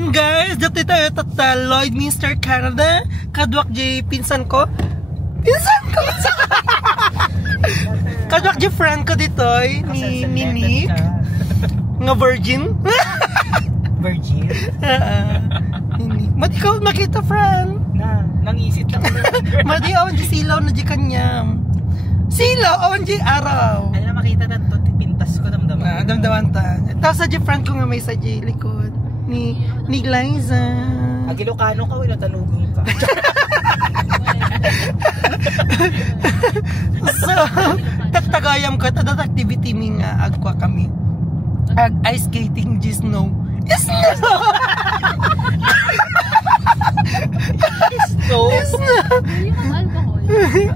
Ayan guys, dito tayo tata Lloydminster, Canada. Kadwak J pinsan ko. Kadwak J friend ko dito ni Nick. Nga virgin. Virgin? Madi ka makita friend. Nangisit lang. Madi awan di silaw na di kanyam. Silaw awan di araw. Alam makita na to, pintas ko damdaman. Damdaman ta. Tapos sa di friend ko nga may sa J likod. Ni Liza. Agilocano ka, wala tanugong ka. So, tatagayam ko, tadat activity mi nga agwa kami. Ice skating, just no. Yes, no! So, yes, no! Alcohol.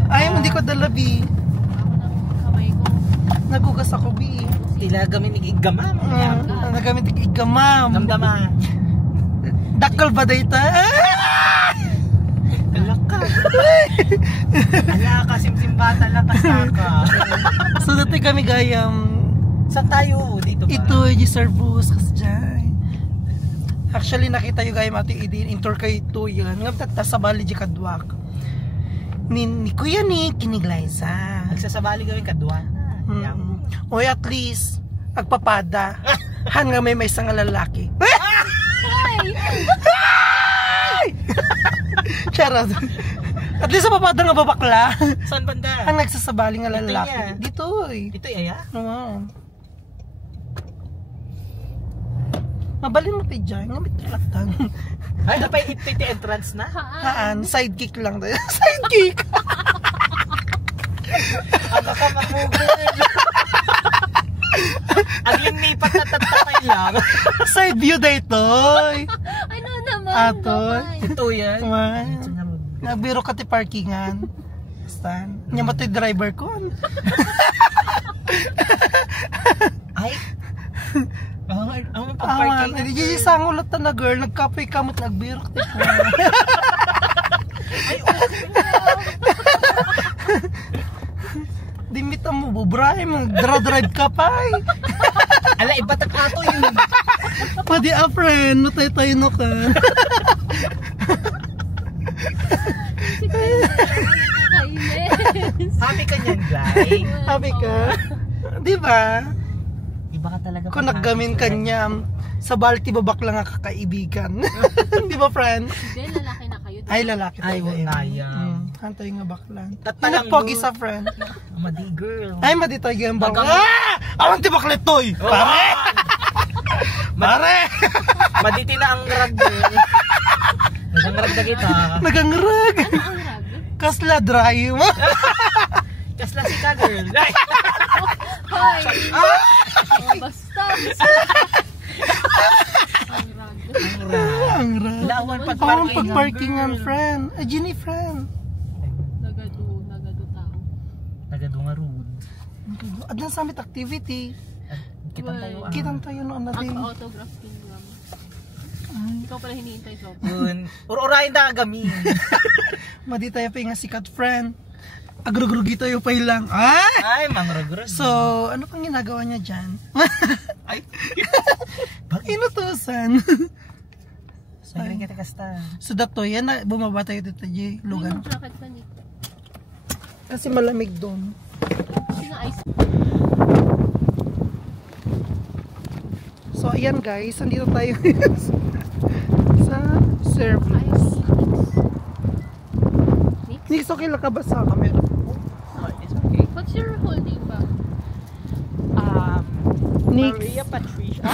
Ay, hindi ko dalabi. Kamay ko. Nagugas ako, bi. tila gamin igamam. Nagamit igamam. Damdama. Dakal ba dayta? Alaka. Alaka, simsimbata lang kasaka. So dati kami gayam. Saan tayo? Dito ba? Ito, yung servus kasi dyan. Actually, nakita yung gayam ating in-tour kayo ito yan. Nga sa bali di kadwak. Ni Kuya ni Kiniglaysa. Nagsasabali gawin kadwan. O at least, agpapada. Han nga may isang lalaki. Charot. At least sa papada nga babakla. Saan banda? Ang nagsasabali nga lalaki. Ito Dito eh. Ito iya? Wow. Mabalin mo pa dyan. Nga may traktan. Ay, napay ito entrance na? Haan, sidekick lang tayo. Sidekick! Ang kakamamugol. Agling nipat na tatakay lang. Side view dito. Ano naman? Atoy. Ito yan. Nagbiro ka ti parkingan. Stan. Nya matay driver ko. Ay. Ang pag-parking. Hindi isang ulat na girl. Nagkapoy ka mo't nagbiro ka ti. Ay, okay. Dimit mo, bubray mo. Drive ka pa eh. Ala, ibatak ato yun. Pwede friend. Matay tayo no ka. Happy ka niyan, Glay. Happy ka? Di ba? Iba ka talaga. Kung naggamin kanya sa balti babak lang ang kakaibigan. Di ba, friend? Hindi, lalaki na kayo. Ay, lalaki Ay, tayo. wala. Hantay nga baklan. Tatalang Nagpogi mo. sa friend. Madi girl. Ay, maditay yung bang. Awan ti baklet toy! Pare! Pare! Maditi na ang rag girl. Nagangrag na kita. Nagangrag! Ano ang rag? Kasla dry mo. Kasla si ka girl. Hoy! Basta! Ang rag. Ang rag. Lawan Awan pag-parking. pag-parkingan, friend. Ay, Ginny, friend. Nagado tao. Nagadunga road. Adlan summit activity. Kitang tayo. Kitang tayo noon natin. Ang autograph kingdom. Ikaw pala hinihintay so. Urayin na kagamin. Madi tayo pa yung sikat, friend. Agrugrugi tayo pa ilang. Ay! Ay, mangrogrog. So, ano pang ginagawa niya dyan? Ay. Inutusan. Sayang kita kasta. So, dato yan na bumaba tayo dito, Jay. Lugan. Yung jacket ka nito. Kasi malamig doon. Sino ice? So, ayan guys. Andito tayo sa service. Nix, okay lang ka ba sa camera? It's okay. What's your whole name ba? Nix. Maria Patricia.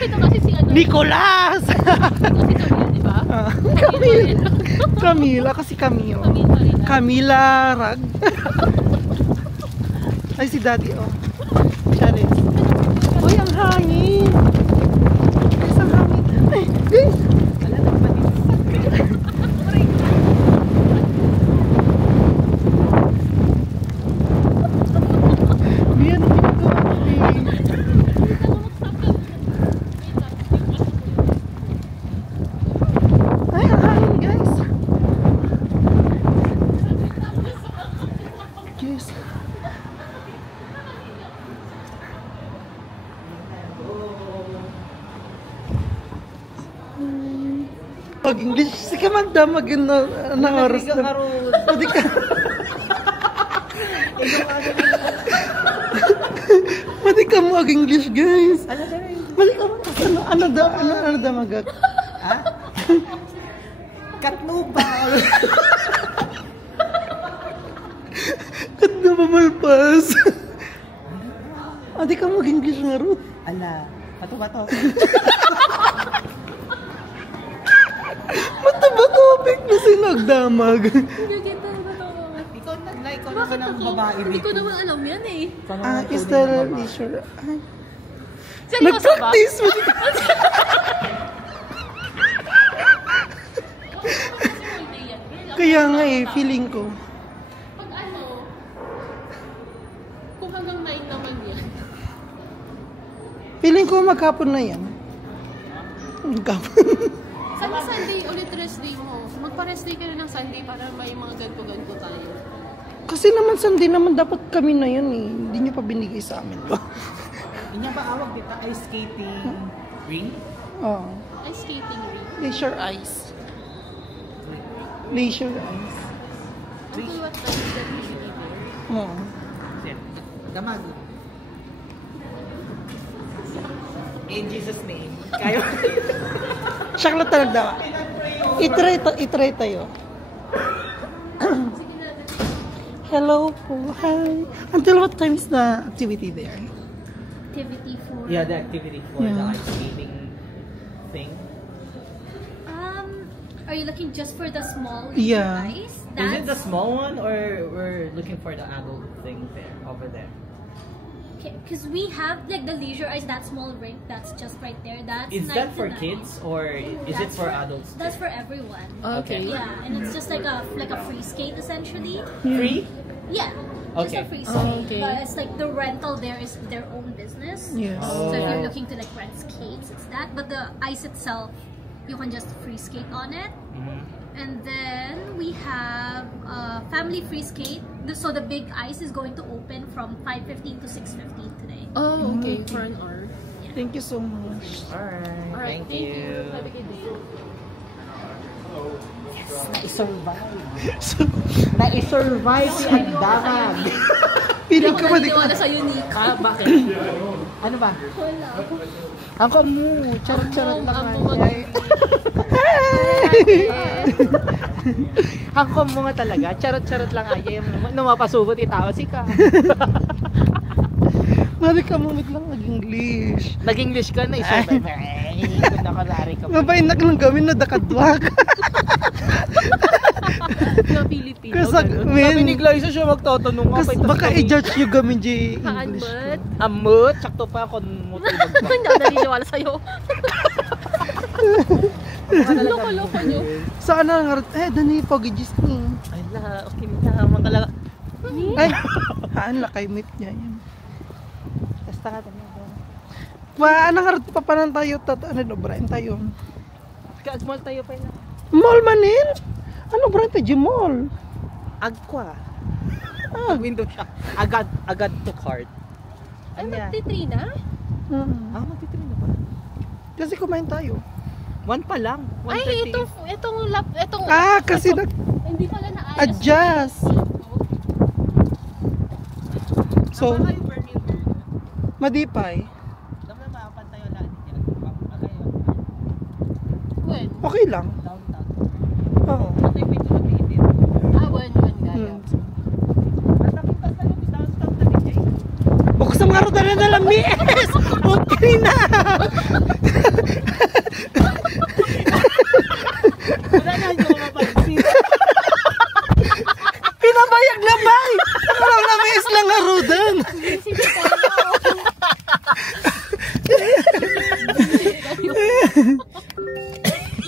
Ito kasi si ano. Nicolas! Kasi Camille, di ba? Camila, kasi Camille. Camila Rag. Ay, si Daddy, oh. Charis. Uy, ang hangin. Guys, ang hangin. Ay, guys. Wala na pa dito. Yan ang ginagawa ko, eh. Ay, ang hangin, guys. Yes. Pag-English, sige magdamag yun na oras na. Pwede ka. Pwede ka mag-English, guys. Pwede ka ano damagak? Ha? Katnubal. Katnubamalpas. Pwede ka mag-English nga, Ruth. Ala, bato-bato. Bato-bato, na sinagdamag. Hindi kita natawa. Ikaw nag-like ko naman ng babae Hindi ko dito. naman alam yan eh. Is there a leisure? Ay. Seryoso ba? Nag-practice mo. Kaya nga feeling ko. Pag ano, kung hanggang 9 naman yan. Feeling ko maghapon na yan. Maghapon. Sana Sunday ulit rest day mo. Magpa-rest day ka na ng Sunday para may mga ganto-ganto tayo. Kasi naman Sunday naman dapat kami na yun eh. Hindi nyo pa binigay sa amin ba? Inya ba awag dito? Ice skating ring? Oo. Ice skating ring. Leisure ice. Leisure ice. Until what time is that usually there? Oo. Damag. In Jesus' name. Kayo. Siya lang talaga. Itry tayo. Hello po. Hi. Until what time is the activity there? Activity for... Yeah, the activity for the Yeah. ice skating thing. Are you looking just for the small Yeah. ice? Is it the small one or we're looking for the adult thing there, over there? Because we have like the leisure ice, that small rink that's just right there. That's Is that for 99. kids or is it That's for adults? That's for everyone. Okay. Yeah, and it's just like a free skate essentially. Free? Yeah. Okay. Just a free skate. okay. But it's like the rental there is their own business. Yes. So if Oh. you're looking to like rent skates, it's that. But the ice itself, you can just free skate on it. And then we have family free skate. So the big ice is going to open from 5:15 to 6:15 today. Oh, okay. For an hour. Thank you so much. Alright, thank you. Have a good day. Na-survive. Na-survive ang damag. Feeling ko ba Hindi wala sa unique. Ah, bakit? Ano ba? Wala. Ako mo. Charot-charot lang. Ako mo nga talaga. Charot-charot lang ay. Nung mapasubot itawa si ka. Mari ka mumit lang nag-English. Nag-English ka na isurvive. Kung nakalari ka. Mabay na lang gawin na dakadwak. Na Pilipino. Kasi Sabi ni Glyza siya magtatanong nga. Kasi baka i-judge yung gamin di English. Haanbat. Amot. Sakto pa ako. Hindi ako naniniwala sa'yo. Loko-loko nyo. Saan na nga? Dani pagigis ni. Ay la. Okay na. Mga laga. Ay, haan la kay meet niya yan. Basta ka tayo. Ano nga papanan tayo ano no Brian tayo. Small tayo pa na. Mall manin? Ano Brian tayo mall? Agkwa. Ah, Window siya. Agad to cart. Ay, Anya. magti-3 na? Magtitrain na ba? kasi kumain tayo. 1 pa lang. 1:30. Ay, itong Kasi Hindi pala naayos. adjust. So, madipay. When? Okay lang. Oo. When gaya. Bukas ang nga rin na lamis! Okay na! Wala na yung mapapansin. Pinabayag na bay! Ang lang lamis lang nga rudan!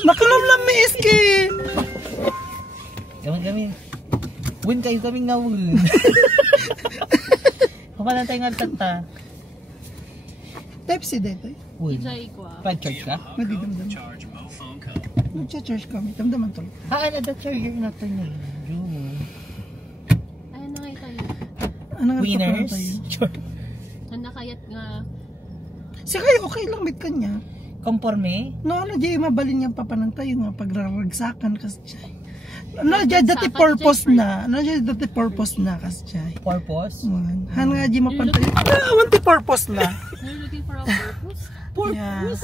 Nakulam lamis ki! Ewan kami. Win kayo kaming nawul. Kapalan tayo nga tata. Type C dito. Win. Jay ko. Pa-charge ka? Madidamdam. Mag-charge kami. Damdaman tuloy. Ano the charger na ito niya? Ayan na kayo tayo. Ano nga Winners? tayo? Sure. Ang nakayat nga. Sige, okay lang mit kanya. Conforme? No, di mabalin niya papanantay nga pagraragsakan kasi jay. Dati purpose na. Dati purpose na kasi jay. Purpose? Han nga di mapantay. Wanti purpose na. You're looking for a purpose? Yes.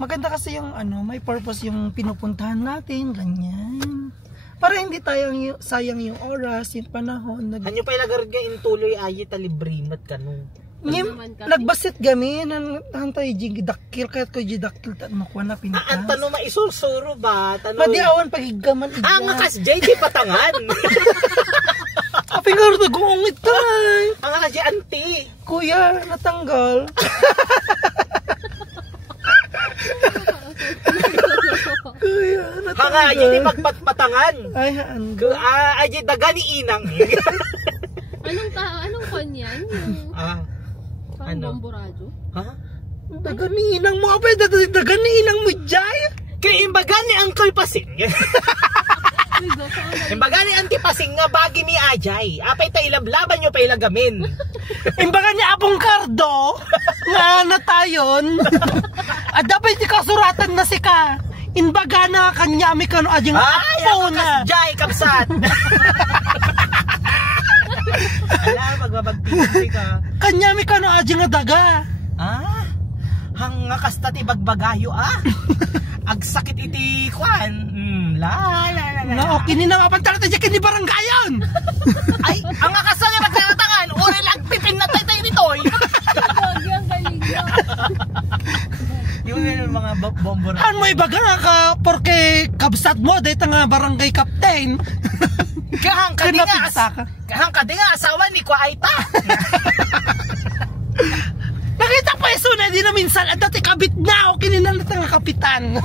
Maganda kasi yung may purpose yung pinupuntahan natin, ganyan. Para hindi tayo sayang yung oras, yung panahon. Hanyo pa ilagarad nga intuloy ayi talibrimat kanong. Nagbasit kami, hantay jigidakil, kahit ko jigidakil, makuha na pintas. Ang tanong maisulsuro ba? Madiawan pagigaman igyan. Ang akas jay, di patangan. Apingar nag-uungit tayo. Ang akas jay, anti. Kuya, natanggal. Kuya, natanggal. Hanga, yun di magpatpatangan. Ay, haan. Ay, dagani inang. Anong kon yan? Yung Ano? bomborado? Ha? Daganiinang mo, apay, daganiinang mo, jay. Kaya imbaga ni Uncle Pasing. Imbaga ni Auntie Pasing nga bagi mi ajay. Apay ta ilablaban nyo pa ilagamin. Imbaga niya Apong Cardo nga natayon. Dapat di kasuratan na si ka. Imbaga na kanya mi kano ajing apo na. Jay kapsat. Ala magbabagtisi ka. Kanya mi kano ajing daga. Hang kasta ti bagbagayo Agsakit iti kwan. La. No, kini na mapantalata dyan kini baranggayon. Ay, ang akasal na magtatangan. Uri lang pipin na tayo nitoy. Lagi ang galing niya. Yung mga bombora. Ano mo ibaga nga ka porke kabsat mo dahil nga barangay captain. Kahang ka di nga asawa ni Kwa Aita. Nakita pa yung sunay di na minsan at dati kabit na o kininalit nga kapitan.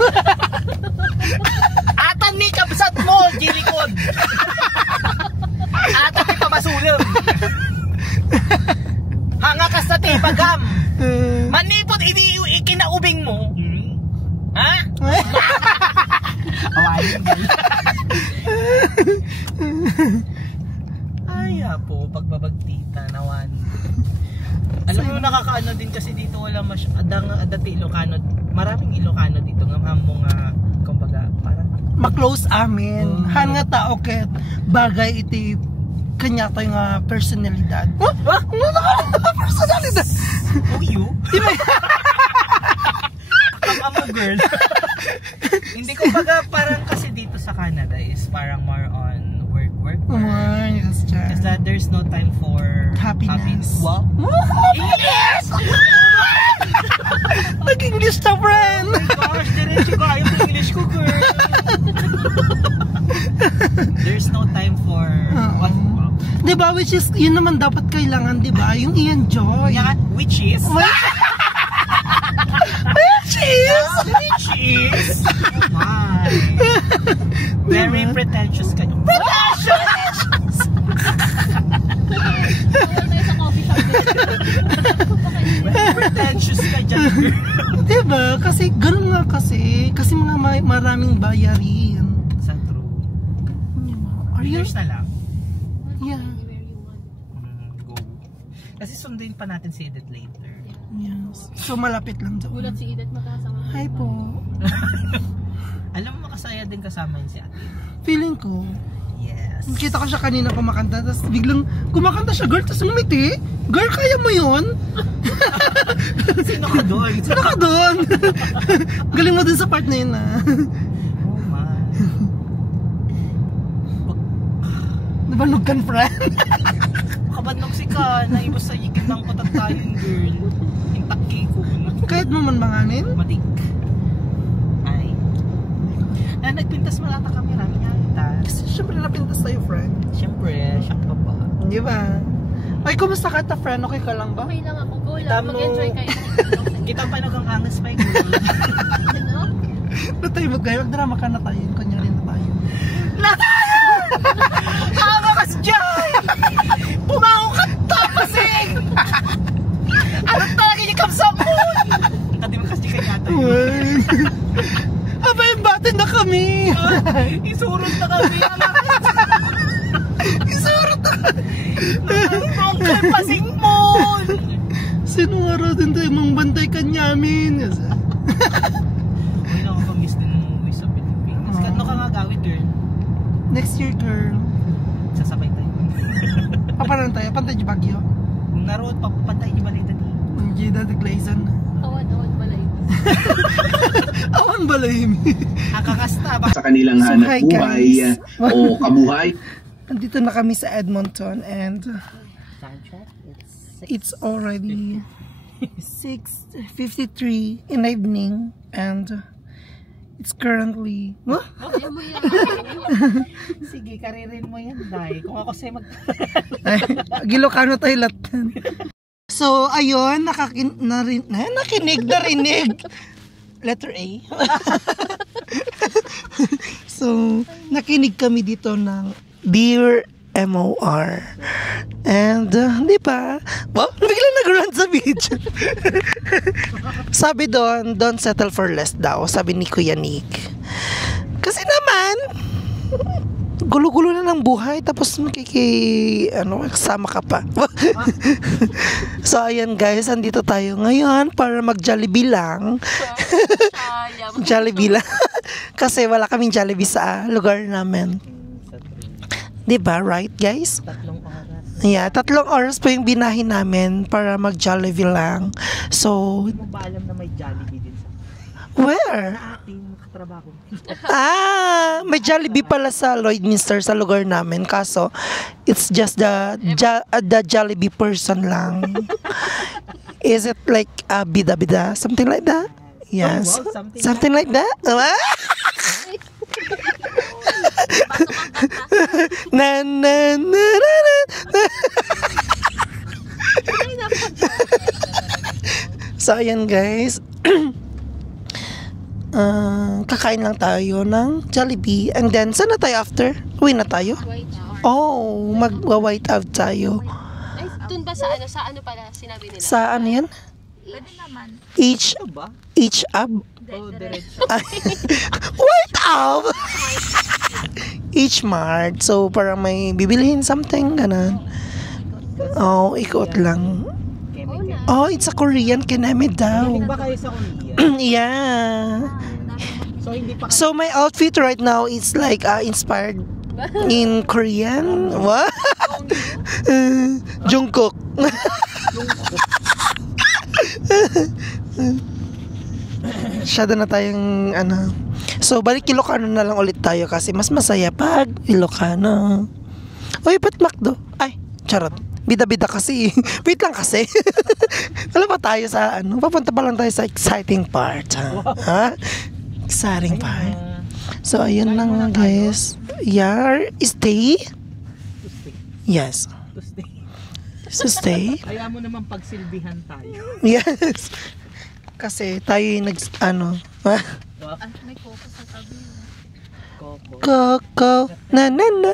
Atan ni kabsat mo, gilikod. Atan ni pamasulim. Hanga ka sa tibagam. Manipot ikinaubing mo. Ha? Awayin mo. Ay, po, pagbabagtita nawan. Alam mo, nakakaano din kasi dito wala dati Ilocano, maraming Ilocano dito nga mga kumbaga parang Ma-close amin. Han nga tao ket bagay iti kanya tayo nga personalidad. Personalidad? Oh, you? Diba? Amo girl. Hindi ko baga parang kasi dito sa Canada is parang more on work. Yes, Because that there's no time for happiness. Wow. English! Nag-English na, friend! Oh my gosh, diretso ka. Yung English ko, girl. There's no time for what? Diba, which is, yun naman dapat kailangan, diba? Yung i-enjoy. Yeah, which is? Which is? My. Very pretentious ka nyo. Tayo sa coffee shop din. Very pretentious ka dyan, girl. Diba? Kasi, ganun nga kasi. Kasi mga maraming bayarin. Sa true. Are you? Years na lang. Yeah. Go. Kasi sundin pa natin si Edith later. Yes. So, malapit lang doon. Gulat si Edith magkasama. Hi po. Alam mo, makasaya din kasama yun si ate. Feeling ko. Yes. Kita ko siya kanina kumakanta, tapos biglang kumakanta siya, girl, tapos umiti. Girl, kaya mo yun? Sino ka doon? Sino ka doon? Galing mo din sa part na yun, ah. Oh my. Nabanog kan, friend? Makabadnog si ka, naibos sa ikit ng kotat tayo yung girl. Yung taki ko. Kahit mo man manganin? Matik. Ay. Nagpintas malata kami rami niya. Kasi syempre napintas tayo, friend. Siyempre, siya pa ba? Di ba? Ay, kumusta ka ta, friend? Okay ka lang ba? Okay lang ako. Go Kita lang. mo. Mag-enjoy kayo. Kita pa nagangangas pa yung girl. Ano? Na tayo mag-gayo, drama ka na tayo. Kunyari na tayo. Tama ka si Jai! Pumaw ka tapasing! Ano talaga yung kapsapon? Tadi mo kasi kaya tayo. Abay, batin na kami! Isurot na kami. Isurot na kami! Ang kapasing mo! Sino nga rin tayo mang bantay kanyamin? Uy, nakakamiss din ng umuwi sa Pilipinas. Ano ka nga gawin, girl? Next year, girl. Sasabay tayo. Paparan tayo. Pantay di Baguio. Kung naroon, papatay niyo ba rin dati? Hindi dati Glazon. Awan pala yun. Awan balay. Kakakasta ba? Sa kanilang So, hanap hi, buhay guys. o kabuhay. Nandito na kami sa Edmonton and it's already 6:53 in the evening and it's currently Ayaw mo yan. Sige, karirin mo yan, Day. Kung ako sa'yo Gilocano tayo lahat. So, ayun, narinig. Letter A. So, nakinig kami dito ng Dear MOR. And, di ba? Wow, bigla nag-run sa video. Sabi doon, don't settle for less daw. Sabi ni Kuya Nick. Kasi naman, gulo-gulo na ng buhay tapos kasama ka pa. So ayan guys, andito tayo ngayon para mag-Jollibee lang. Jollibee lang. Kasi wala kaming Jollibee sa lugar namin. Diba, right guys? 3 oras. Yeah, 3 oras po yung binahin namin para mag-Jollibee lang. So, Hindi mo ba alam na may Jollibee din sa where? ating katrabaho? May Jollibee pala sa Lloydminster sa lugar namin. Kaso, it's just the Jollibee person lang. Is it like bida-bida? Something like that? Yes. Oh, wow, something like that? na na na na na. So, ayan guys. Kakain lang tayo ng Jollibee. And then, saan na tayo after? Uwi na tayo? Oh, mag-white out tayo. Ay, dun ba sa ano pala sinabi nila? Sa ano yan? Pwede naman. Each Ano ba? up? Oh, diretso. White up! Each mart. So, parang may bibilihin something, ganun. Oh, ikot lang. Chemical. Oh, it's a Korean kineme daw. Galing ba kayo sa Korea? Yeah. So, hindi pa So, my outfit right now is like inspired in Korean. What? Jungkook. Masyado na tayong So, balik Ilocano na lang ulit tayo kasi mas masaya pag Ilocano. Uy, ba't McDo? Ay, charot. Bida-bida kasi. Wait lang kasi. Wala pa tayo sa papunta pa lang tayo sa exciting part. Ha? Exciting part. So, ayun lang guys. Yeah, stay? Yes. So, stay? Kaya mo naman pagsilbihan tayo. Yes. Kasi tayo yung May focus sa tabi. Coco. Coco na na na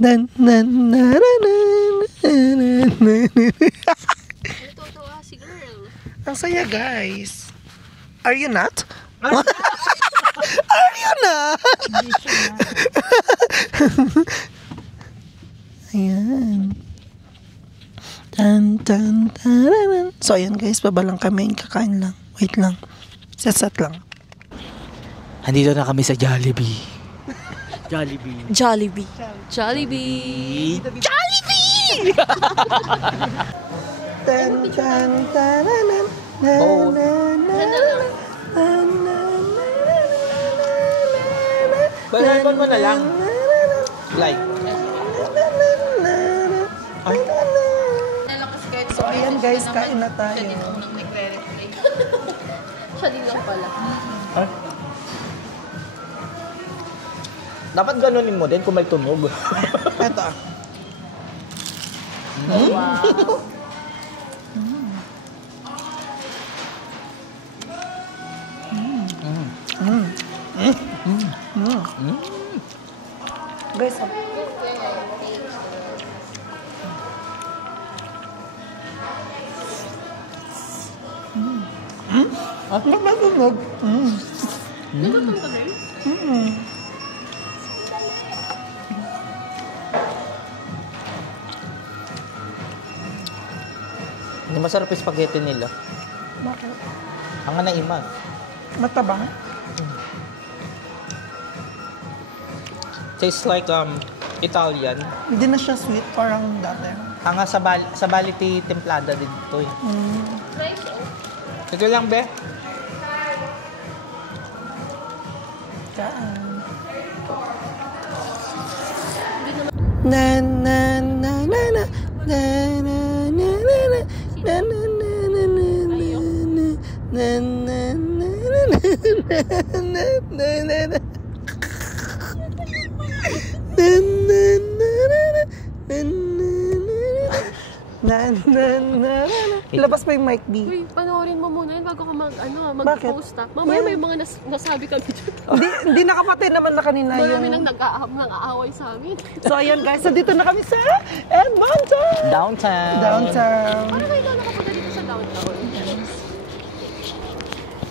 na na na na na na. Natutuwa si girl. Ang saya guys. Are you not? Are you not? Ayan. Tan tan tan. So ayan guys, baba lang kami, kakain lang. Wait lang. Sasat lang. Andito na kami sa Jollibee. Jollibee. Jollibee. Jollibee. Jollibee! Tan tan tan tan. Oh. Balhan mo na lang. Like. Ay. So ayan guys, kain na tayo. Siya din lang pala. Dapat ganunin mo din kung may tunog. Eto. Wow. Guys, At magmatunog. Nagutong ka ba? Hindi masarap yung spaghetti nila. Bakit? Ang nga naimag. Matabang. Tastes like Italian. Hindi na siya sweet, parang dati. Ang nga sa baliti templada din ito eh. Nice. Ito lang, be. Kaan. Na na na na na na na na na na na na na na na na na Labas pa yung mic B. Uy, panoorin mo muna yun bago ka mag-post ha. Mamaya may mga nasabi kami dyan. Hindi nakapatid naman na kanina Marami yung... nang nag-aaway sa amin. So ayun guys, so dito na kami sa Edmonton! Downtown. Downtown. Paano kayo na nakapunta dito sa downtown?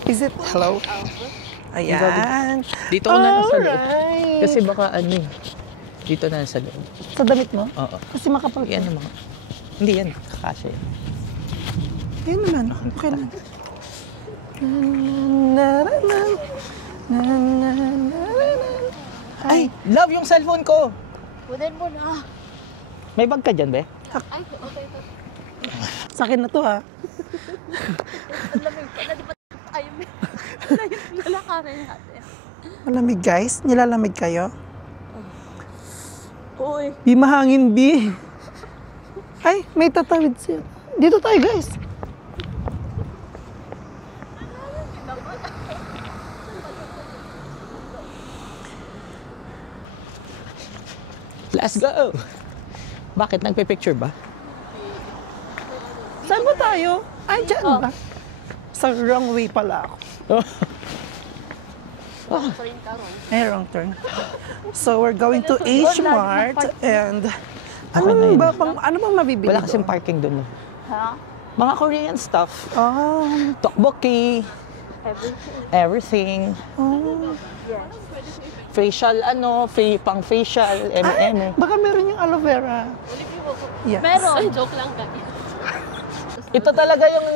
Is it? Hello? Ayan. Dito ko na nasa loob. Alright. Kasi baka ano eh. Dito na sa loob. Sa damit mo? Oo. Kasi makapal. Yan ang mga... Hindi yan. Kakasya yan. Ayun naman. Okay na. Ay! Love yung cellphone ko! Kunin mo na. May bag ka dyan, be? Ay, okay. Sa akin na to ha. Lamig pa. Di ba ayaw mo? Lalakarin natin. Malamig guys. Nilalamig kayo. Uy. Bi mahangin, Bi. Ay, may tatawid siya. Dito tayo guys. Let's go! Bakit? Nagpe-picture ba? Saan ba tayo? Ay, dyan ba? Sa wrong way pala ako. Ay, wrong turn. So, we're going to H Mart and... Okay na yun. Ano bang mabibili Wala kasing doon? parking doon. Ha? Mga Korean stuff. Oh, Tteokbokki. Everything. oh. Facial pang facial, M&M. Baka meron yung aloe vera. Yes. Meron. Joke lang guys. Ito talaga yung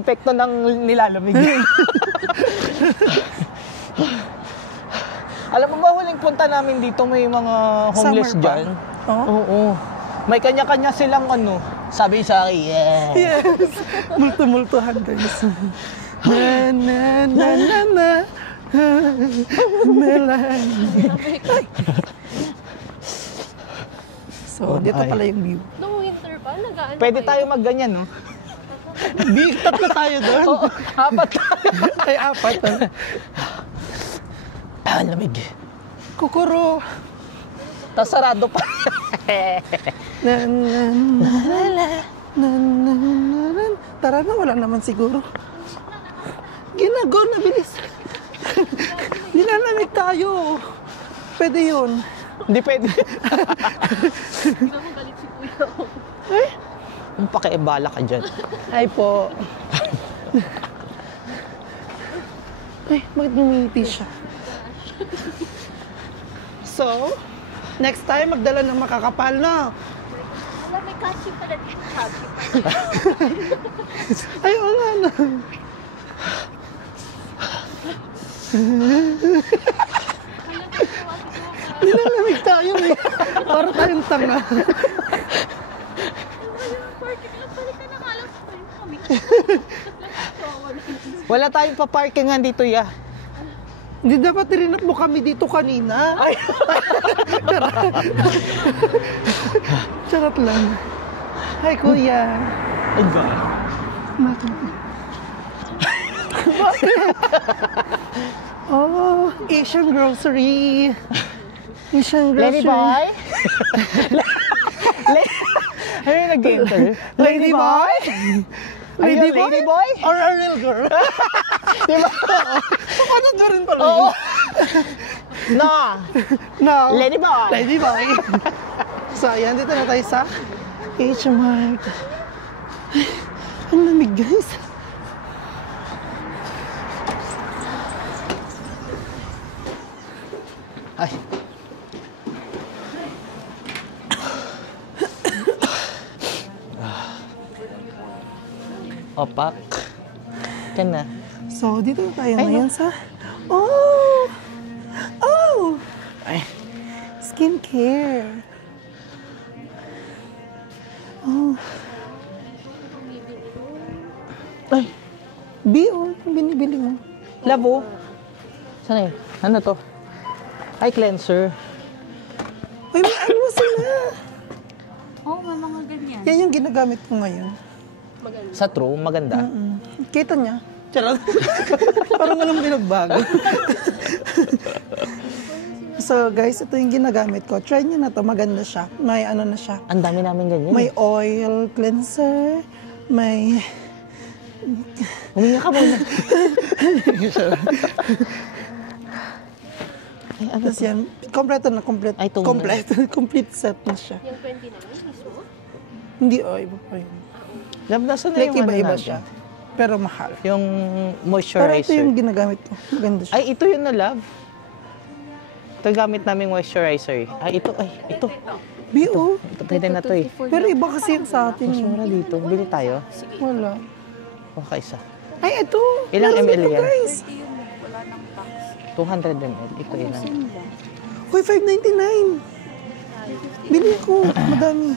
epekto ng nilalamig. Alam mo ba, huling punta namin dito may mga homeless Summer ba? dyan. Oh? Oo. May kanya-kanya silang sabi sa akin, yeah. Yes. Multo-multuhan guys. Na na na na na. Melan. So, dito pala yung view. Nung winter pa, nag-ano Pwede kayo? tayo magganyan, no? Di, tatlo tayo doon. Oo, apat tayo. Ay, apat. Lamig. Kukuro. Tapos sarado pa. Na na na na na na na. Tara na, wala naman siguro. Ginago na, bilis. Nilalamig tayo. Pwede yun. Hindi pwede. Hindi ako galit si kuya ko. Kung pakiibala ka dyan. Ay po. Ay, bakit ngumiti siya? So, next time magdala ng makakapal, no? Wala, may catchy pala dito. Catchy pala. Ay, wala na. Nilalamig tayo eh. Para tayong tanga. Parking lang pala ka nakalang sa tayo kami. Wala tayong paparkingan dito, ya. Hindi dapat rinap mo kami dito kanina. Ay! Charot lang. Hi, kuya. Ay, God. Bakit? Oh, Asian grocery. Asian grocery. Lady boy? Ano yung nag-enter? Lady boy? Are you a lady boy? Or a real girl? Diba? Ano ka rin pala Oo. yun? No. No. Lady boy. Lady boy. So, ayan, dito na tayo sa H Mart. Ay, ang lamig, guys. Ay. Opak. Ka na. So, dito tayo ngayon sa... Oh! Oh! Ay. Skincare. Oh. Ay. B.O. Binibili mo. Labo. Saan yun? Ano to? Eye cleanser. Ay, may ano sila. Oh, may mga ganyan. Yan yung ginagamit ko ngayon. Sa true, maganda. Kita niya. Charot. Parang walang binagbago. So guys, ito yung ginagamit ko. Try nyo na to, maganda siya. May ano na siya. Ang dami namin ganyan. May oil cleanser, may... Huminga ka muna. Ay, ano Tapos yan, kompleto na, kompleto. Ay, ito na. kompleto. Complete set na siya. Yung 29 mismo? Hindi, iba pa yun. Love, nasa na Like, yung iba-iba natin? siya. Pero mahal. Yung Pero ito moisturizer. yung ginagamit ko. Maganda siya. Ay, ito yun na, love. Ito gamit naming moisturizer. Ay, ito. Ay, ito. B.O. Ito, pwede na to eh. Pero iba kasi yung sa atin Mas yun. mura dito. Bili tayo. Wala. Okay, isa. Ay, ito. Ilang Meron ml dito, yan? guys. 200 ml. Ito ilan. Uy, $5.99. Bili ko. Madami.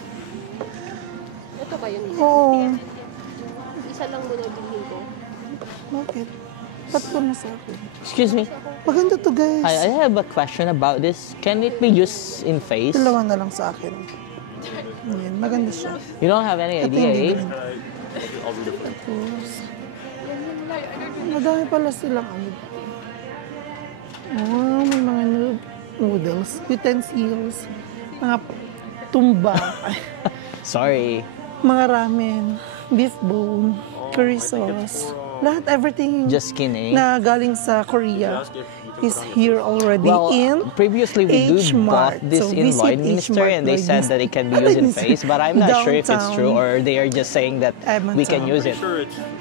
Ito ba yun? Oo. Isa lang muna bilhin ko. Bakit? Tatlo na sa akin. Excuse me. Maganda to, guys. I have a question about this. Can it be used in face? Dalawa na lang sa akin. Ayan, maganda siya. You don't have any Ito idea, hindi eh? ganun. Tapos, madami pala silang ano. Oh, may mga noodles, utensils, mga tumba, Sorry. mga ramen, beef bone, curry sauce. Lahat, everything Just kidding. na galing sa Korea is here already Well, in previously we H do Mart. bought this So in visit Lloyd H Minister Mart, and they Lloyd said that it can be used in face, but I'm not sure if it's true or they are just saying that we can use it.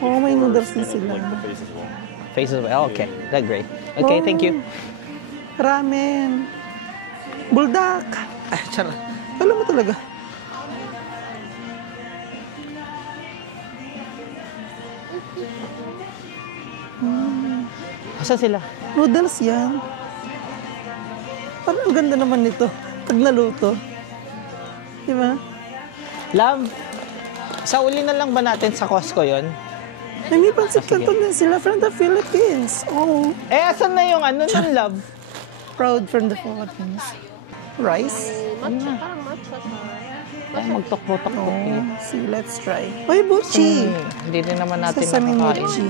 Oh, may noodles din sila. Face as well? Okay, that's great. Okay, thank you. Ramen. Buldak. Ay, charot. Alam mo talaga. Asa sila? Noodles yan. Parang ang ganda naman nito. Pag naluto. Di ba? Love, sa uli na lang ba natin sa Costco yon? May pansit sige. canton din sila from the Philippines. Oh, Eh, asan na yung ano ng love? proud from the Philippines. Rice. Matcha, parang matcha siya. Ay, magtok-tok-tok eh. See, let's try. Oy, buchi. Hindi din naman natin Sesame nakakain. mochi.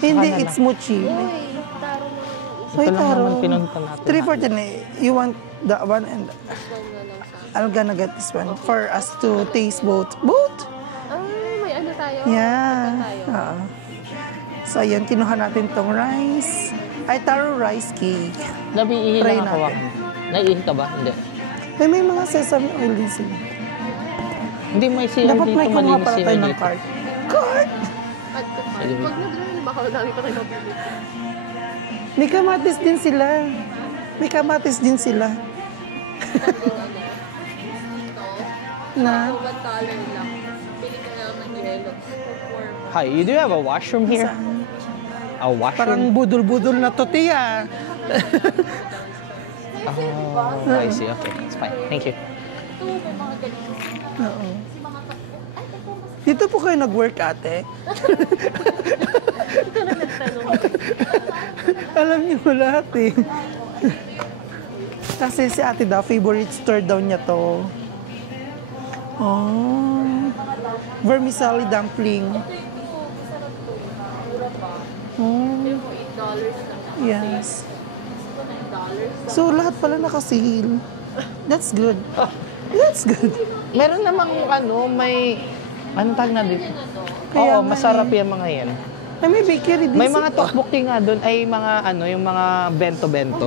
Hindi, na it's mochi. Uy, taro ng Oy, Ito lang taro. naman pinunta natin. 349. You want the one and isang na lang sa... I'm gonna get this one for us to taste both. Both? Ay, may ano tayo? Yeah. Tayo. Oo. So, ayan, kinuha natin tong rice. Ay, taro rice cake. Labi, ihi Try lang ako. natin. Naiihi ka ba? Hindi. May mga sesame oil din sila. Hindi, may CR Dapat dito. may kumuha Malinis para CR tayo ng dito. cart. Cart! At the Sige. Huwag na drawing, baka dami pa kayo mabili. May kamatis din sila. May kamatis din sila. Na? $1 lang. Pili ka naman yellow. Hi, you do have a washroom here? A washroom? Parang budol-budol na to, tiya. Oh, I see. Okay, it's fine. Thank you. Oo. Dito po kayo nag-work, ate? Alam niyo mo lahat eh. Kasi si ate daw, favorite store daw niya to. Oh. Vermicelli dumpling. Oh. Yes. So, lahat pala naka-sale. That's good. That's good. Meron namang ano, may... Anong tag na dito? Kaya Oo, nga masarap eh. yung mga yan. Ay, may bakery din May sila. mga tteokbokki nga doon ay mga ano, yung mga bento-bento.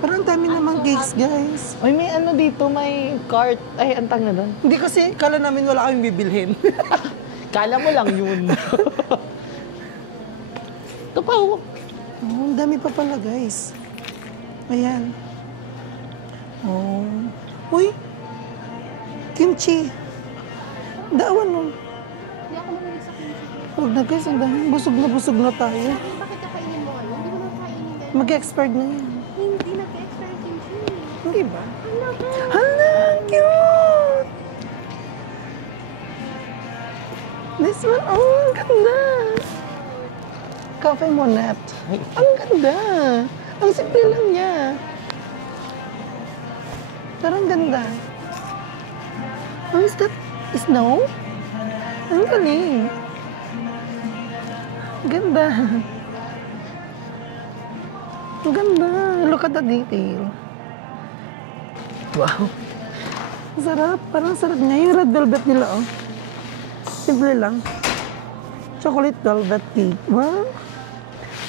Parang dami namang cakes, guys. Ay, may ano dito, may cart. Ay, ang tag na doon. Hindi kasi, kala namin wala kaming bibilhin. Kala mo lang yun. Ito pa, oh. Oh, ang dami pa pala, guys. Ayan. Oh. Uy! Kimchi. Daawan mo. Hindi ako mahilig sa kimchi. Huwag na guys, ang dami. Busog na tayo. Bakit kakainin mo ngayon? Hindi mo na kainin dahil Mag-expired na yan. hindi nag-expire kimchi. Hindi ba? Ano ba? Hala, cute! This one, oh, ang ganda! Cafe Monet. Ang ganda! Ang simple lang niya. Pero ang ganda. Oh, is that snow? Ang galing. Ganda. Ang ganda. Look at the detail. Wow. Ang sarap. Parang sarap niya. Yung red velvet nila, oh. Simple lang. Chocolate velvet cake. Wow.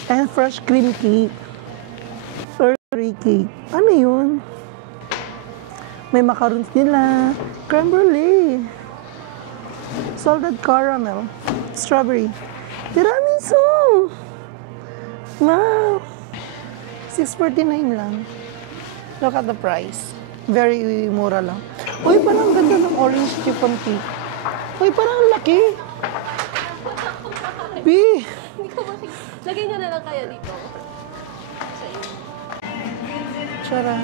And fresh cream cake. Strawberry cake. Ano yun? May macarons nila. Creme brulee. Salted caramel. Strawberry. Tiramisu! Wow! $6.49 lang. Look at the price. Very mura lang. Uy, parang ganda ng orange chiffon cake. Uy, parang laki. B! Hindi ko makik... Lagay niya na lang kaya dito. Sa inyo. Tara.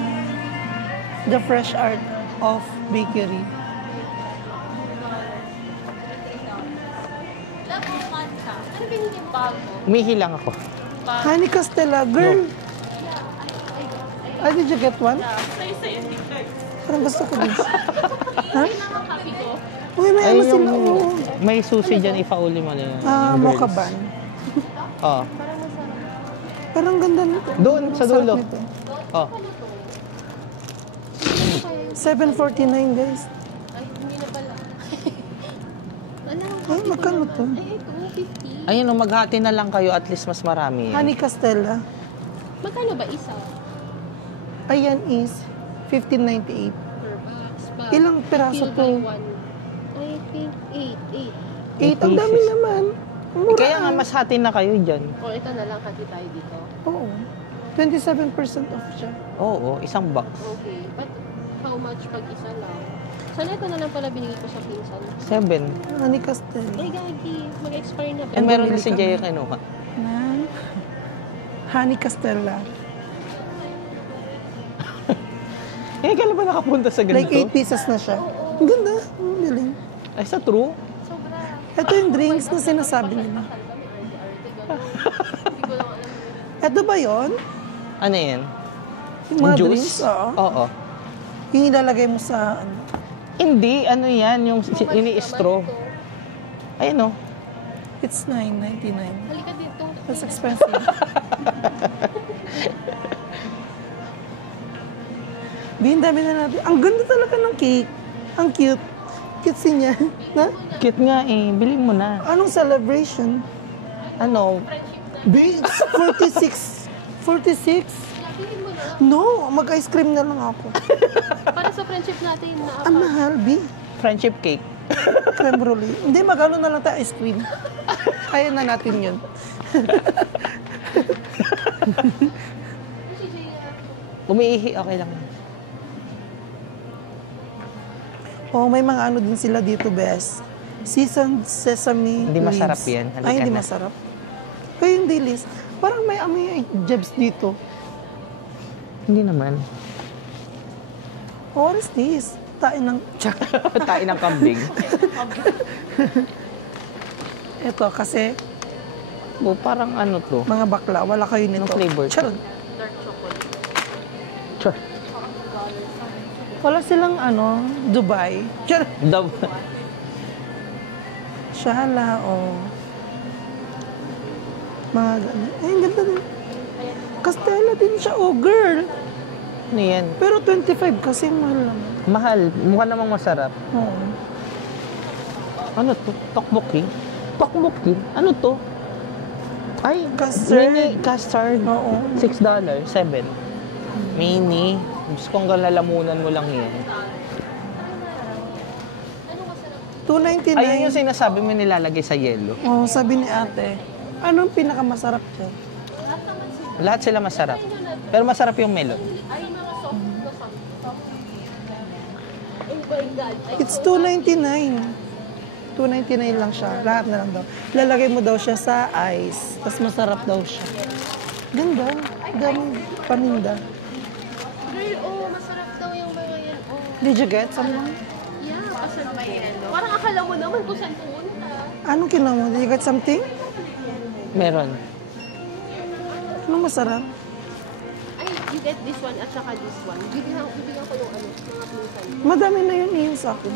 The fresh art of bakery. Ano ganyan yung bago? Umihi lang ako. Honey Castella, girl. Ah, did you get one? Sa'yo. Parang gusto ko din. Ha? Nakakapi ko. Uy, may ano sila. Oh. May susi dyan, ipauli mo na yun. Mocha bun. Oh. Parang ganda nito. Doon, sa Sarap dulo. nito. Oh. $7.49 guys. Ay, hindi na pala. Ano? Ay, magkano to? Ay, ito, 50. Ayun, maghati na lang kayo, at least mas marami. Honey Castella. Magkano ba isa? Ayan is $15.98. Per box. Ba? Ilang piraso Fill to? by one. I think 8. 8. Ang dami pieces. naman. Mura. Kaya nga, mas hati na kayo dyan. O, ito na lang hati tayo dito. Oo. 27% off siya. Oo, isang box. Okay. But how much pag isa lang? Sana ito na lang pala binigay ko sa pinsan. 7. Honey Castella. Ay, gagi. Mag-expire na ba? And meron na bumili si ka Jay na. kinuha. Nan. Honey Castella. Eh, kailan ba nakapunta sa ganito? Like 8 pieces na siya. Ang ganda. Ang galing. Ay, sa true? Sobra. Ito yung drinks na sinasabi nila. Hindi ko lang alam. Ito ba yon? Ano yan? Yung mga Juice? drinks? Oo. Oo. Yung ilalagay mo sa ano. Hindi, ano yan, yung ini-straw. Ayun o. It's $9.99. Halika dito. That's expensive. Bin, dami na natin. Ang ganda talaga ng cake. Ang cute. Cute niya. Na? Cute nga eh, bilhin mo na. Anong celebration? Ano, B, it's 46. 46? Bilhin mo na. No, mag-ice cream na lang ako. Para sa friendship natin na Ang mahal, B. friendship cake. Creme brulee. Hindi, mag-ano na lang tayo ice cream. Kaya na natin yun. Umiihi, okay lang. Oh, may mga ano din sila dito, best. Seasoned sesame Hindi masarap leaves. yan. Halika Ay, hindi na. masarap. Kaya yung dilis. Parang may amoy jebs dito. Hindi naman. Oh, what is this? Tain ng... Tayo ng kambing. Ito, kasi O, parang ano to? mga bakla, wala kayo nito. Anong flavor? Charot. dark chocolate. Sure. Wala silang ano, Dubai. Charot. Shala, oh. Mga ganun. Ay, ang ganda din. Castella din siya, oh girl. Ano yan? Pero 25 kasi mahal lang. Mahal. Mukha namang masarap. Oo. Ano to? Tokboki? Tokboki? Ano to? Ay, Custard. mini custard. Oo. $6. 7. Mini. Gusto kong lalamunan mo lang yan. $2.99. Ayun yung sinasabi mo nilalagay sa yelo. Oh, sabi ni ate, anong pinakamasarap dyan? Lahat sila masarap. Pero masarap yung melon. Ay, mga soft na soft. Oh my God. Ay, It's $2.99. 299 lang siya. Lahat na lang daw. Lalagay mo daw siya sa ice. Tapos masarap daw siya. Ganda. Dami paninda. Girl, oh, masarap daw yung mga yan. Oh. Did you get someone? Yeah, pasalubong. Parang akala mo naman kung saan pumunta. Anong kinuha mo? Did you get something? Meron. Anong masarap? Ay, you get this one at saka this one. Bibigyan ko yung ano, mga pinsan. Madami na yun yung sa akin.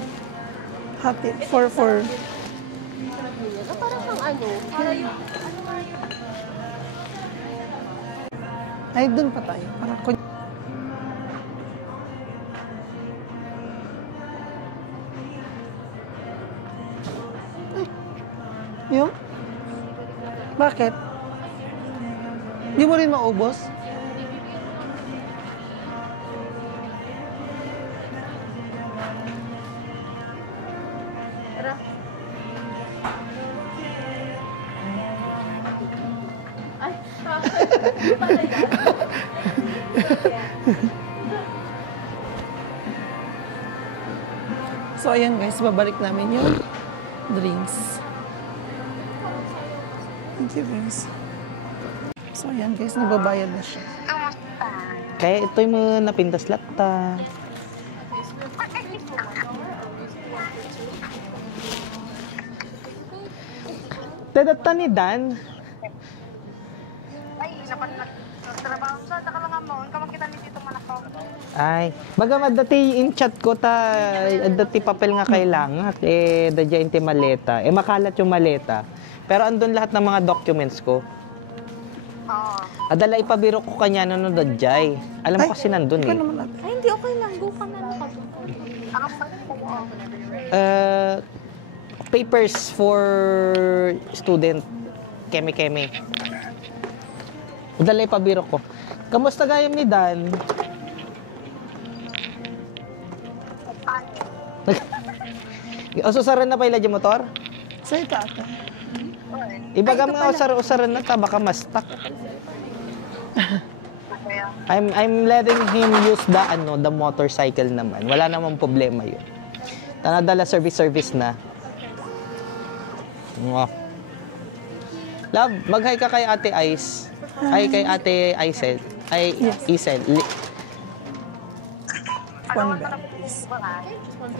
Happy. For. Sarap din yan. Ah, parang kang ano. Ay, dun pa tayo. Para yung? Bakit? Di mo rin maubos? Tara. Ay, pala yan. So, ayan guys, babalik namin yung drinks. Thank you guys. So, ayan guys, nababayad na siya. Kaya ito yung mga napintas latta. Dadata ni Dan. Ay, trabaho sa lang mo. Kamang kita ni dito man ako. Ay, baga dati in chat ko dati papel nga kailangan dadya inti maleta. Makalat yung maleta. Pero andun lahat ng mga documents ko. Oo. Adala ipabiro ko kanya no dadyay. Alam mo kasi nandun Ikaw naman natin. Ay, hindi okay lang. Go ka na lang. Ano sa ko? Papers for student. Keme-keme. Adala ipabiro ko. Kamusta gayam ni Dan? Usaran na pa ila yung motor? Sa ito ata. Ibaga mga usaran na ta, baka ma-stuck. I'm letting him use the motorcycle naman. Wala namang problema yun. Tanadala service na. Mwah. Love, mag-hi ka kay Ate Ice. Ay, kay Ate Isel. Ay, Isel. One bag, please.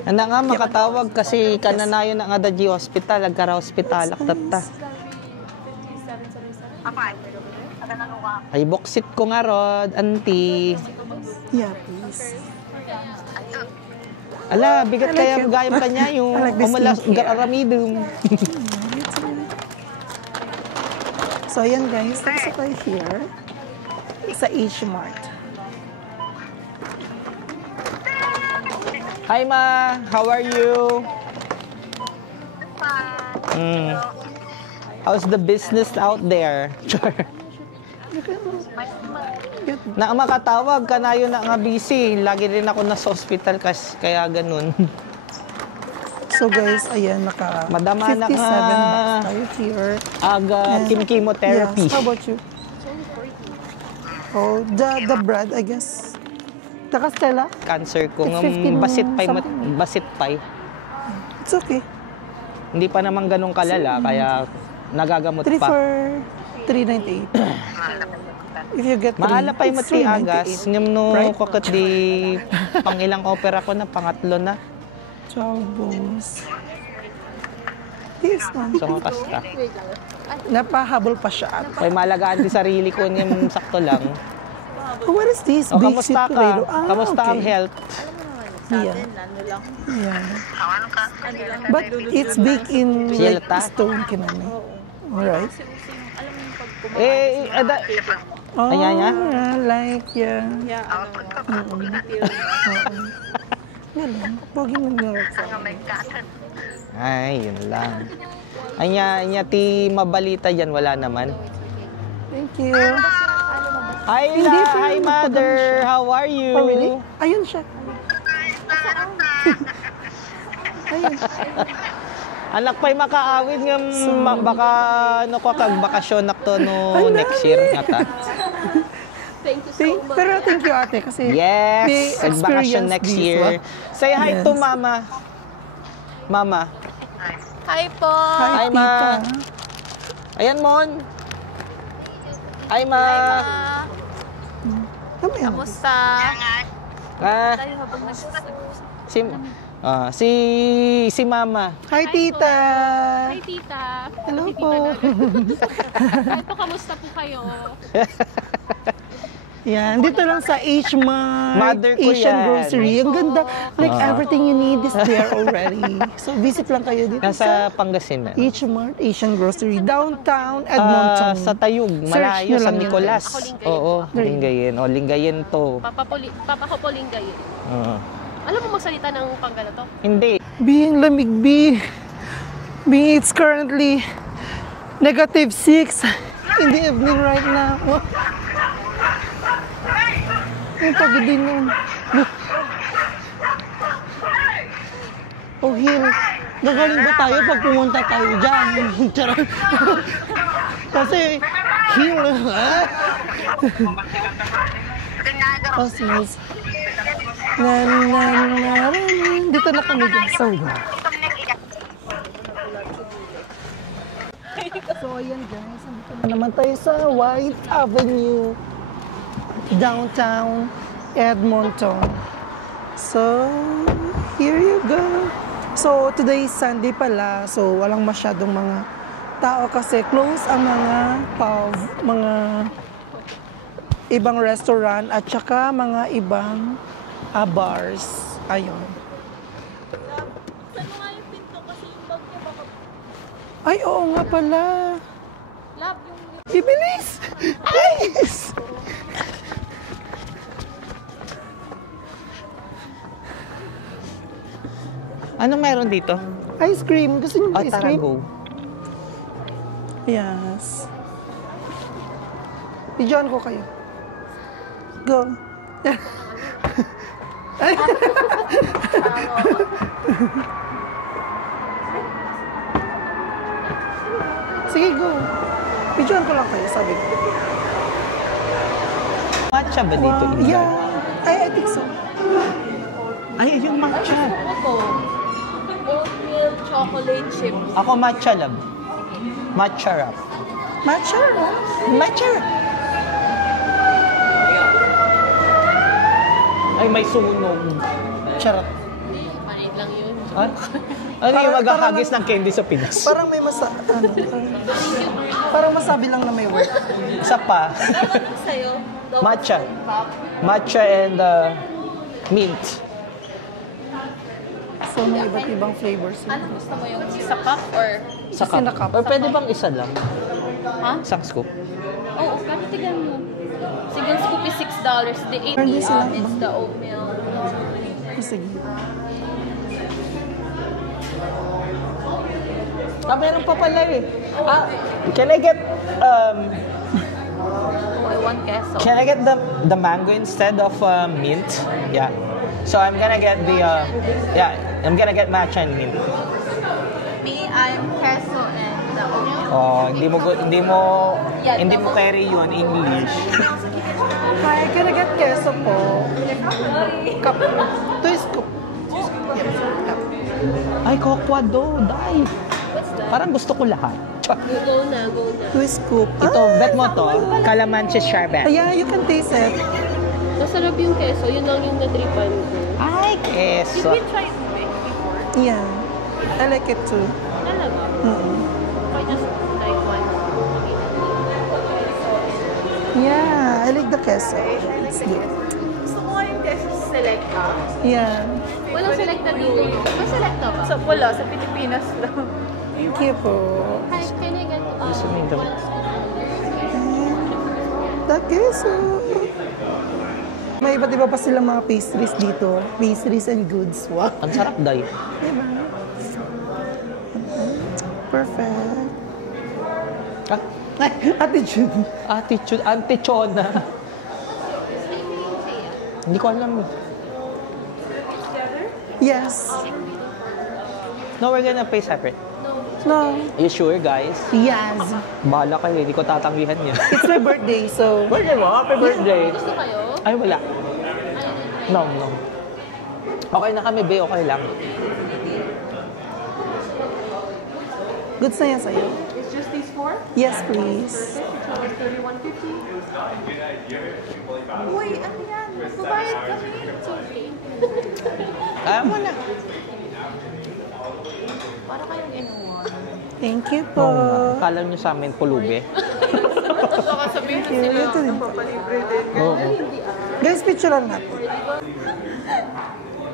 Ano nga, makatawag kasi kananayo na nga da G hospital, agkara hospital, aktata. Apay. Ada na luwa. Ay, boksit ko nga rod, auntie. Yeah, please. Ala, bigat kaya gayam kanya yung I like this umalas skincare. garamidum. So, ayan guys. Tapos tayo here. Sa H-Mart. Hi ma, how are you? How's the business out there? Na makatawag ka na yun na nga busy. Lagi rin ako nasa hospital kaya ganun. So guys, ayan, naka Madama 57 na bucks ka. tayo here. Aga chemotherapy. Yes, how about you? Oh, the bread, I guess. The Castella? Cancer ko It's ng 15 something. basit pay. It's okay. Hindi pa naman ganun kalala kaya nagagamot 3 pa. for 398. If you get 3, Maala pa yung it's mati agas. 398. Ngam no Right? kokot di pang ilang opera ko na pangatlo na. Chavos. Yes, ma'am. So kasta. Napahabol pa siya at. Kaya malagaan di sarili ko ng sakto lang. Oh, what is this? O Big kamusta sweet ka? potato. Ah, Kamusta ang okay. health? Yeah. Yeah. Ano ka? But it's big in like Silta? stone kinami. Alright. Oh, Ayan, yeah? like, yeah. Output ka pa. Ganun. Pogi nag-work sa Ang may kanan. Ay, yun lang. Anya ti mabalita yan, wala naman. Thank you. Hi, Hindi, La! pero Hi, mother! How are you? Oh, really? Ayun siya. Ayun. Anak pa'y makaawid nga baka ano ko kag bakasyon nakto no next year nga ta. Thank you so much. Pero thank you ate kasi may Yes, kag bakasyon experience next this year. one. Say hi Yes. to mama. Mama. Hi po! Hi, Hi, Ma. tita. Ayan, Mon. Hi, Ma. Mamaya. Kamusta? Ah, Tayo habang si Mama. Hi, tita. Hi, tita. Hello Si tita po. namin. Ito, kamusta po kayo? Yan, dito lang sa H-Mart, Mother ko Asian yan. Grocery. Ang ganda. Like, Ah. everything you need is there already. So, visit lang kayo dito Nasa sa Pangasinan. H-Mart, Asian Grocery, downtown, Edmonton. Sa Tayug, Search malayo nyo sa lang yun. Nicolas. Ako, Lingayen. Oo, There you go. Lingayen. O, Lingayen to. Papa ko po Lingayen. Oo. Alam mo magsalita ng Pangala to? Hindi. Being lamig, B. Being it's currently -6 in the evening right now. Yung pagod din nun. Oh, Hill. Gagaling ba tayo pag pumunta tayo dyan? Charot. Kasi, Hill. Oh, sis. Dito na kami dyan. Sorry. So, ayan guys. Nandito na naman tayo sa White Avenue. Downtown Edmonton. So, here you go. So, today is Sunday pala. So, walang masyadong mga tao kasi close ang mga pub, mga ibang restaurant at saka mga ibang bars. Ayun. Ay, oo nga pala. Bibilis! Bilis! Anong meron dito? Ice cream. Gusto niyo Oh, ice tara, cream? go. Yes. I-join ko kayo. Go. Sige, go. I-join ko lang kayo, sabi ko. Matcha ba dito? Wow, Inday? yeah. I think so. Ay, yung matcha. Ito. Oatmeal chocolate chip. Ako matcha lang. Matcha wrap. Matcha, no? Matcha wrap. Ay, may sunog. Charot. Panit lang yun. Ah? Ano yung Parang- maghahagis ng candy sa Pinas? Parang may parang masabi lang na may word. Isa pa. Sa'yo? Matcha. Matcha and mint. So, may iba't ibang flavors. Ano gusto mo yung sa cup or? Sa cup. Sa cup. Or pwede bang isa lang? Ha? Isang scoop? Oo, pero tignan mo. Single scoop is $6. The 80 Pwede sila it's the oatmeal. Sige. Ah, meron pa pala eh. Ah, can I get Oh, I want queso. can I get the mango instead of mint? Yeah. So I'm gonna get the I'm gonna get matcha and mint. Me, I'm queso and the oatmeal. Oh, hindi mo carry yun English. Hi, can I get queso po? Cup. 2 scoop. Yep. Cup. Ay, kokwa do, dai. Parang gusto ko lahat. Go na, go na. 2 scoop. Ito, bet mo to, calamansi sherbet. Yeah, you can taste it. Masarap yung queso. Yun lang yung nadripan ko. Ay, keso. try it before? Yeah. I like it too. Talaga? I just like one. Yeah, I like the queso. It's good. Gusto ko nga yung queso selecta. Yeah. Walang selecta dito. May selecta ba? Sa pula, sa Pilipinas lang. Thank you po. Hi, can I get Gusto mo yung The queso. May iba't iba pa silang mga pastries dito. Pastries and goods. Wow. Ang sarap, dai. Diba? Perfect. Ah, Attitude. attitude, antichona. Hindi ko alam eh. Yes. No, we're gonna pay separate. No. Are you sure, guys? Yes. Bahala kayo, hindi ko tatanggihan niya. It's my birthday, so... Birthday mo? Happy birthday! Gusto kayo? Ay, wala. No. Okay na kami, be. Okay lang. Goods na yan sa'yo? It's just these 4? Yes, please. Perfect. You charge 31.50. Uy, ano yan? Magbabayad kami. It's okay. Ah, mo na. Para kayong inuwan. Thank you po. Kala nyo sa amin pulubi. Baka sabihin na sila, napapalibre din. Oo. Guys, picturean natin.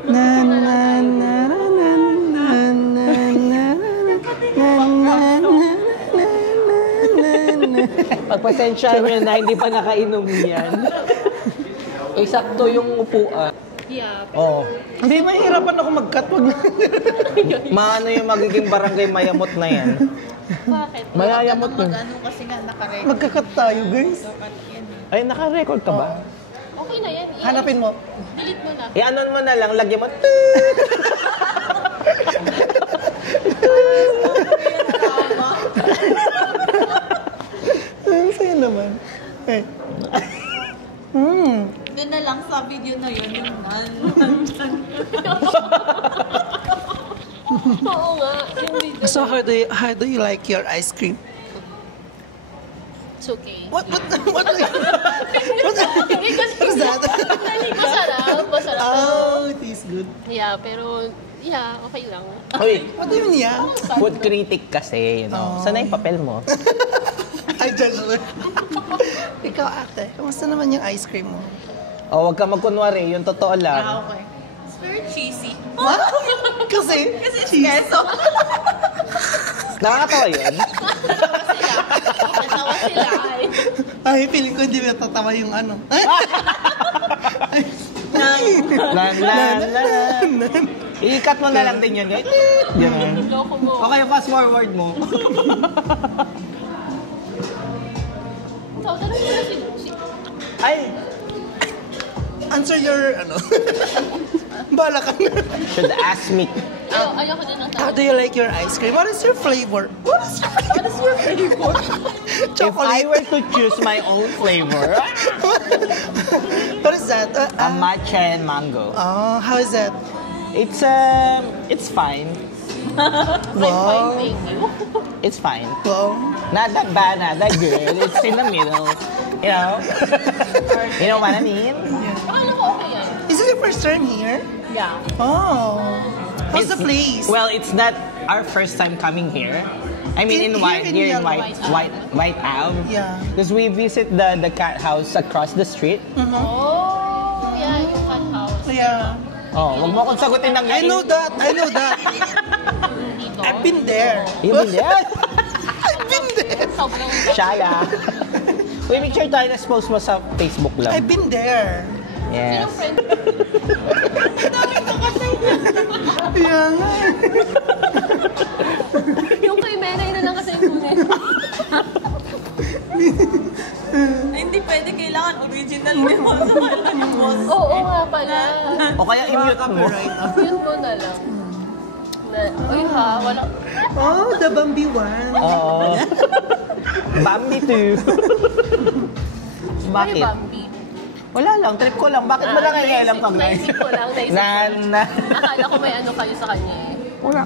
Na na na na na na na na Pagpasensya nyo na hindi pa nakainom yan. Eksakto yung upuan. Yeah. Oo. Hindi, mahirapan ako mag-cut. Wag na. Maano yung magiging barangay mayamot na yan? Bakit? Mayayamot yun. Kasi nga nakarecord. Magka-cut tayo, guys. Ay, naka-record ka ba? Okay na yan. Hanapin mo. Delete mo na. I-anon mo na lang, lagyan mo. Ang saya naman. Eh. Doon na lang sa video na yun, yung Oo nga. Yung video. So how do you like your ice cream? It's okay. What Hindi kasi What's that? masarap. Masarap. Oh, it tastes good. Yeah, pero okay lang. Uy, What do you mean, yeah? food critic kasi, you know. Sana yung papel mo. I judge you. Ikaw, ate, kamusta naman yung ice cream mo? O, wag ka magkunwari, yung totoo lang. okay. It's very cheesy. What? Kasi? Kasi it's queso. Nakakatawa yun. Natawa sila. Ay, feeling ko hindi natatawa yung ano. I-cut mo na lang din yun, guys. Ganun. Loko mo. Okay, fast forward mo. Tawagan mo na si... Ay, Answer your, ano. Bala ka na. should ask me. Ayoko din ng How tawag. do you like your ice cream? What is your flavor? What is your flavor? If I were to choose my own flavor, What is that? a matcha and mango. Oh, how is that? It's fine. Wow. Thank you. It's fine. Wow. Not that bad, not that good. It's in the middle. You know? You know what I mean? Akala ko okay yan. Is this your first time here? Yeah. Oh. How's the place? Well, it's not our first time coming here. I mean, In- in White, here in here in Yellow. White Ave. Yeah. Because we visit the cat house across the street. Oh, yeah, yung cat house. Yeah. Oh, wag mo akong sagutin ng I know that. Dito. I've been there. You been there? I've been there. Sobrang Shaya. Uy, make sure tayo na-post mo sa Facebook lang. I've been there. Yes. Yung friend. Yeah nga. Yung kay Menay na lang kasi yung kunin. Hindi pwede, kailangan original din mo sa kailangan yung boss. Oo nga pala. O kaya i-mute mo. Yun mo na lang. Uy ha, walang... Oh, the Bambi one. Oo. Bambi too. Ay, Bakit? Bambi. Wala lang, trip ko lang. Bakit mo lang kailangan pag Naisip ko lang, naisip ko lang. Na. Akala ko may ano kayo sa kanya eh. Wala.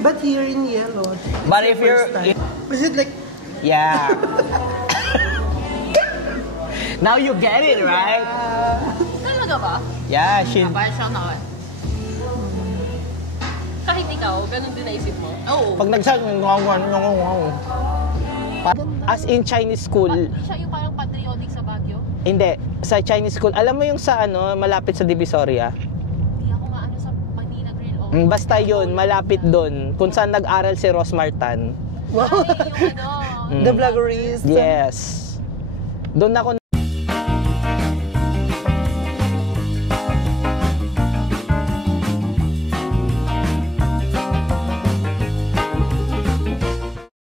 But here in Yellow. But if you're... Is it like... Yeah. Now you get it, right? Talaga ba? Yeah, she... Para siyang nawan. Kahit ikaw, ganun din naisip mo? Oo. Pag as in Chinese school, Siya yung parang patriotic sa Baguio? hindi, sa Chinese school, alam mo yung sa ano, malapit sa Divisoria? Hindi ako maano sa Manila Grill. Basta yun, malapit doon, kung saan nag-aral si Rosmartan. Wow. Ay, yung ano. The vloggerist. Yes. Doon ako